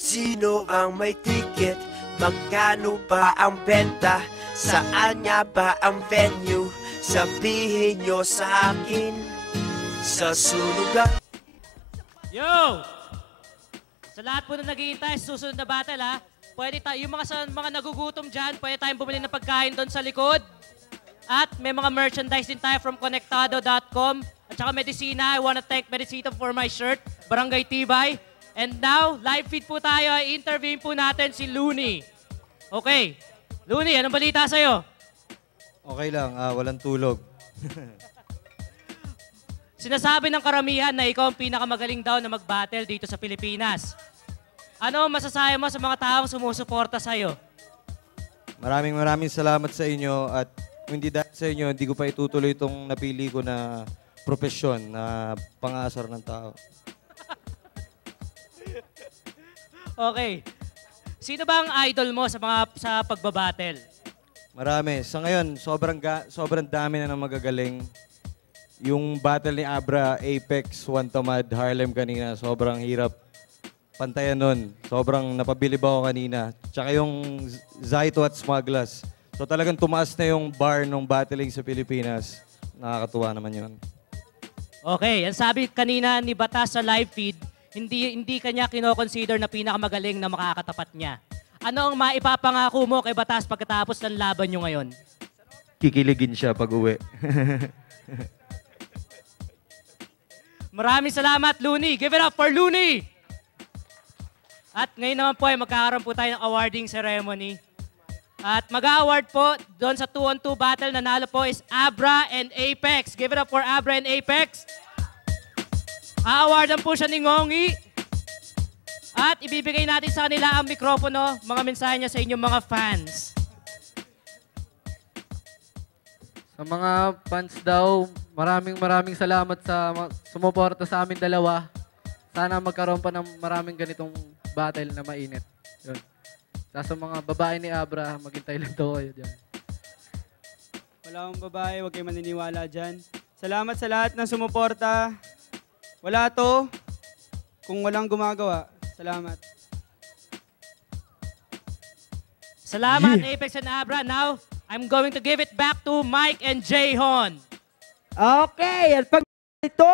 Sino ang may ticket? Magkano ba ang benta? Saan nga ba ang venue? Sabihin nyo sa akin sa sunugan. Yo! Sa lahat po na naghihintay sa susunod na battle ha, pwede yung mga nagugutom dyan, pwede tayong bumili ng pagkain doon sa likod. At may mga merchandise din tayo from Conectado.com. At saka Medicina, I wanna thank Medicita for my shirt, Barangay Tibay. And now, live feed po tayo, interviewin po natin si Looney. Okay. Looney, anong balita sa'yo? Okay lang, walang tulog. Sinasabi ng karamihan na ikaw ang pinakamagaling daw na mag-battle dito sa Pilipinas. Ano masasabi mo sa mga taong sumusuporta sa'yo? Maraming salamat sa inyo at kung hindi dahil sa inyo, hindi ko pa itutuloy itong napili ko na propesyon na pang-aasar ng tao. Okay. Sino ba ang idol mo sa pagbabattle? Marami. Sa ngayon, sobrang dami na ng magagaling. Yung battle ni Abra, Apex, One Tamad, Harlem kanina, sobrang hirap pantayan nun. Sobrang napabilib ako kanina. Tsaka yung Zaito at Smuglas. So talagang tumaas na yung bar ng battling sa Pilipinas. Nakakatuwa naman yun. Okay, ang sabi kanina ni Batas sa live feed, hindi kanya kinoconsider na pinakamagaling na makakatapat niya. Ano ang maipapangako mo kay Batas pagkatapos ng laban nyo ngayon? Kikiligin siya pag uwi. Maraming salamat, Looney. Give it up for Looney! At ngayon naman po ay magkakaroon po tayo ng awarding ceremony. At mag-award po doon sa 2-on-2 battle, nanalo po is Abra and Apex. Give it up for Abra and Apex. A-awardan po siya ni Ngongi. At ibibigay natin sa kanila ang mikropono, mga mensahe niya sa inyong mga fans. Sa mga fans daw, maraming salamat sa sumuporta sa amin dalawa. Sana magkaroon pa ng maraming ganitong battle na mainit. Yun. Sa mga babae ni Abra, maghintay lang daw kayo dyan. Wala akong babae, huwag kayo maniniwala dyan. Salamat sa lahat ng sumuporta. Wala to kung walang gumagawa. Salamat. Salamat, Apex and Abra. Now, I'm going to give it back to Mike and Jayhon. Okay, at pag ito,